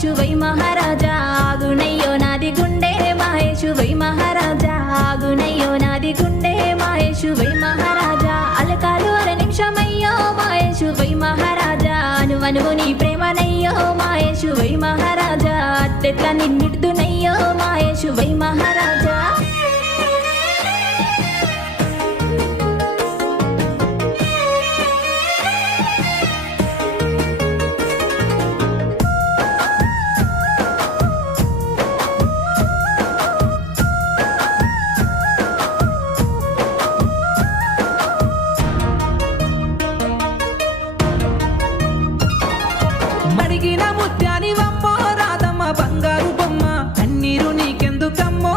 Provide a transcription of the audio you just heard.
మహేషు వై మహారాజా ఆగునయ్యో నాది గుండె మహేషు వై మహారాజా ఆగునయ్యో నాది గుండె మహేషు వై మహారాజా అలకాలు అర నిమిషమయ్యో మహేషు వై మహారాజా అనువనువు నీ ప్రేమనయ్యో మహేషు వై మహారాజా అట్టెట్లా నిన్నిడుదునయ్యో మహేషు వై మహారాజా మరిగిన ముత్యాని వమ్మో రాధమ్మ బంగారు బొమ్మ కన్నీరు నీకెందుకమ్మో